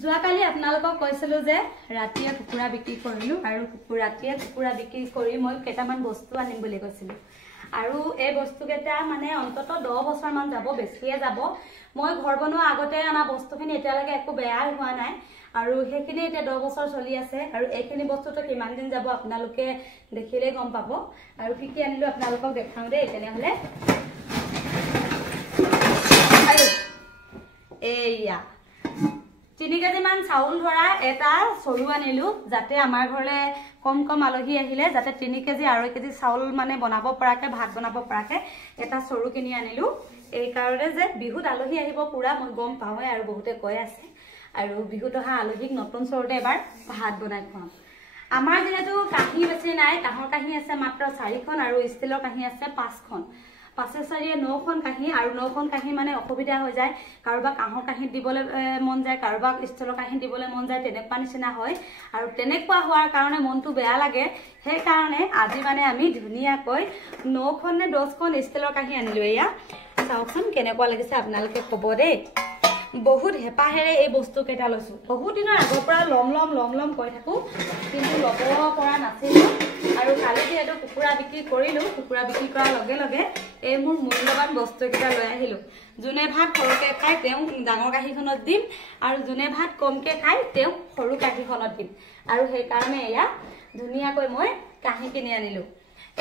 যোৱাকালি আপোনালোকক কৈছিলো যে ৰাতিয়ে কুকুৰা বিক্ৰী কৰিলো আৰু ৰাতিয়ে কুকুৰা বিক্ৰী কৰি মই কেইটামান বস্তু আনিম বুলি কৈছিলো আৰু এই বস্তু কেইটা মানে অন্তত 10 বছৰ মান যাব বেছিয়ে যাব মই ঘৰ বনোৱা আগতে আনা বস্তুখিনি এতিয়ালৈকে একো বেয়া হোৱা নাই আৰু সেইখিনি এতিয়া 10 বছৰ চলি আছে আৰু এইখিনি বস্তুটো কিমান দিন যাব আপোনালোকে দেখিলে গম পাব আৰু কি কি আনিলো আপোনালোকক দেখাও দে তেনেহলে এইয়া 3 কেজি মান চাউল ধৰা এটা সৰু আনিলো যাতে আমাৰ ঘৰলে কম কম আলহী আহিলে যাতে 3 কেজি 2 কেজি চাউল মানে বনাব পৰাকে ভাত বনাব পৰাকে এটা সৰু কিনি আনিলো এই কাৰণে যে বিহুত আলহী আহিব পুৰা মই গম পাওঁই আৰু বহুতে কৈ আছে আৰু বিহুত অহা আলহীক নতুন সৰুতে এবাৰ ভাত বনাই খুৱাম আমাৰ যেহেতু কাহি বেছি নাই কাহৰ কাহি আছে মাত্ৰ 4খন আৰু ষ্টিলৰ কাহি আছে 5খন 5-4 9খন কাহি আৰু 9খন কাহি মানে অসুবিধা হৈ যায় কাৰোবা কাহৰ কাহি দিবলৈ মন যায় কাৰোবা ষ্টিলৰ কাহি দিবলৈ মন যায় তেনেকুৱা নিচিনা হয় আৰু তেনেকুৱা হোৱাৰ কাৰণে মনটো বেয়া লাগে সেই কাৰণে আজি মানে আমি ধুনিয়াকৈ 9খন নে 10খন ষ্টিলৰ কাহি আনিলো এয়া চাওকচোন কেনেকুৱা লাগিছে আপোনালোকে ক'ব দেই বহুত হেপাহেৰে এই বস্তু কেইটা লৈছো বহুত দিনৰ আগৰ পৰা লম কৈ থাকো কিন্তু লব পৰা নাছিল আৰু কালি যেটো কুকুৰা বিক্ৰী কৰিলো কুকুৰা বিক্ৰী কৰাৰ লগে লগে এই মোৰ মূল্যবান বস্তু কেইটা লৈ আহিলো জুনে ভাত সৰুকে খাই তেও ডাঙৰ কাহিখনত দিম আৰু জুনে ভাত কমকে খাই তেও সৰু কাহিখনত দিম আৰু সেই কাৰণে এয়া ধুনিয়াকৈ মই কাহি কিনি আনিলো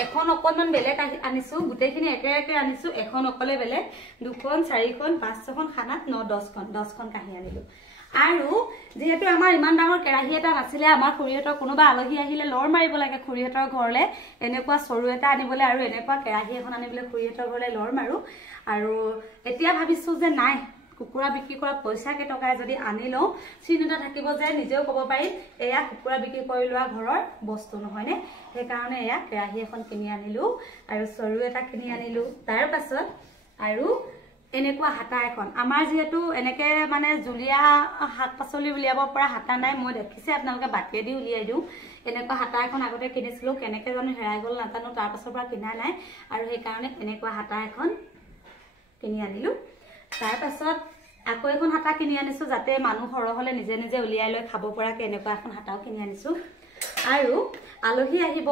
এখন অকনমান বেলেগ আনিছো গুটেখিনি একে আনিছো এখন অকলে বেলেগ 2খন 4খন 5-6খন খানাত 9-10খন কাহি আনিলো আৰু যেহেতু আমাৰ ইমান ডাঙৰ কেৰাহী এটা নাছিলে আমাৰ খুৰীহতৰ কোনোবা আলহী আহিলে লৰ মাৰিব লাগে খুৰীহতৰ ঘৰলে এনেকুৱা সৰু এটা আনিবলে আৰু এনেকুৱা কেৰাহী এখন আনিবলে খুৰীহতৰ ঘৰলে লৰ মাৰো আৰু এতিয়া ভাবিছো যে নাই কুকুৰা বিক্ৰী কৰা পইচা কেটকাই যদি আনি লও চিন্তা থাকিব যে নিজেও ক'ব পাৰি এয়া কুকুৰা বিক্ৰী কৰি লোৱা ঘৰৰ বস্তু নহয়নে সেই কাৰণে এয়া কেৰাহী এখন কিনি আনিলো আৰু সৰু এটা কিনি আনিলো তাৰ পাছত আৰু এনেকুৱা হাতা এখন আমাৰ যেহেতু এনেকে মানে জুলিয়া শাক পাচলি উলিয়াব পৰা হাতা নাই মই দেখিছে আপোনালোকে বাটিয়ে দি উলিয়াই দিও এনেকুৱা হাতা এখন আগতে কিনিছিলো কেনেকে জানো হেৰাই গল নাজানো তাৰ পাছৰ পৰা কিনা নাই আৰু সেই কাৰণে এনেকুৱা হাতা এখন কিনি আনিলো তাৰ পাছত আকৌ এখন হাতা কিনি আনিছো যাতে মানুহ সৰহ হলে নিজে নিজে উলিয়াই লৈ খাব পৰাকে এনেকুৱা এখন হাতাও কিনি আনিছো আৰু আলহী আহিব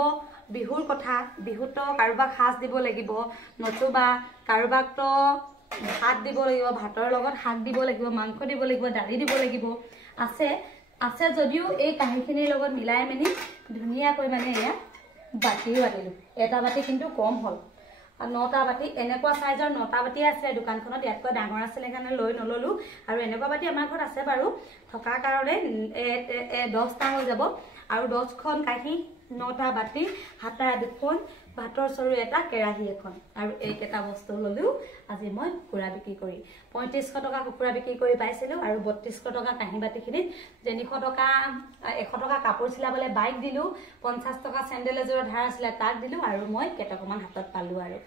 বিহুৰ কথা বিহুতো কাৰোবাক সাজ দিব লাগিব নতুবা কাৰোবাক তো ভাত দিব লাগিব ভাতৰ লগত শাক দিব লাগিব মাংস দিব লাগিব দালি দিব লাগিব আছে যদিও এই কাহিখিনিৰ লগত মিলাই মেলি ধুনিয়াকৈ মানে এয়া বাটিও আনিলো এটা বাটি কিন্তু কম হল 9টা বাটি এনেকুৱা সাইজৰ 9টা বাটি আছে দোকানখনত ইয়াতকৈ ডাঙৰ আছে কাৰণে লৈ নললো আৰু এনেকুৱা বাটি আমাৰ ঘৰত আছে বাৰু থকা কাৰণে 10টা হৈ যাব আৰু 10খন কাহি 9টা বাটি হাতা 2খন ভাতৰ সৰু এটা কেৰাহী এখন আৰু এইকেটা বস্তু ললো আজি মই কুকুৰা বিক্ৰী কৰি 3500 টকা কুকুৰা বিক্ৰী কৰি পাইছিলো আৰু 3200 টকা কাহি বাটিখিনিত 300 টকা 100 টকা কাপোৰ চিলাবলে বাইক দিলো 50 টকা চেন্ডেল এযোৰ ধাৰ আছিল তাক দিলো আৰু মই কেটকমান হাতত পালো আৰু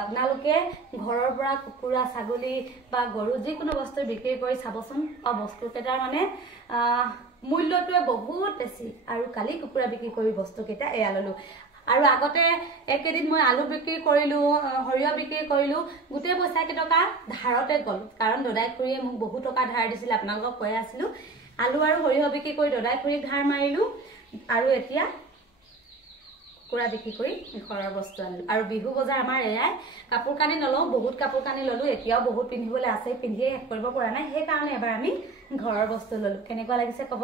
আপোনালোকে ঘৰৰ পৰা কুকুৰা ছাগলী বা গৰু যিকোনো বস্তু বিক্ৰী কৰি চাবচোন বস্তু কেটাৰ মানে মূল্যটোৱে বহুত বেছি আৰু কালি কুকুৰা বিক্ৰী কৰি বস্তু কেটা এয়া ললো আৰু আগতে একেদিন মই আলু বিক্ৰী কৰিলো হৰিয়া বিক্ৰী কৰিলো গুটে পইচা কেটকা ধাৰতে গল কাৰণ দদাই খুৰীয়ে মোক বহুত টকা ধাৰ দিছিল আপোনালোকক কৈ আছিলো আলু আৰু হৰিয়া বিক্ৰী কৰি দদাই খুৰীক ধাৰ মাৰিলো আৰু এতিয়া কুকুৰা বিক্ৰী কৰি ঘৰৰ বস্তু আনিলো আৰু বিহু বজাৰ আমাৰ এয়াই কাপোৰ কানি নলও বহুত কাপোৰ কানি ললো এতিয়াও বহুত পিন্ধিবলৈ আছে পিন্ধিয়ে শেষ কৰিব পৰা নাই সেই কাৰণে এবাৰ আমি ঘৰৰ বস্তু ললো কেনেকুৱা লাগিছে ক'ব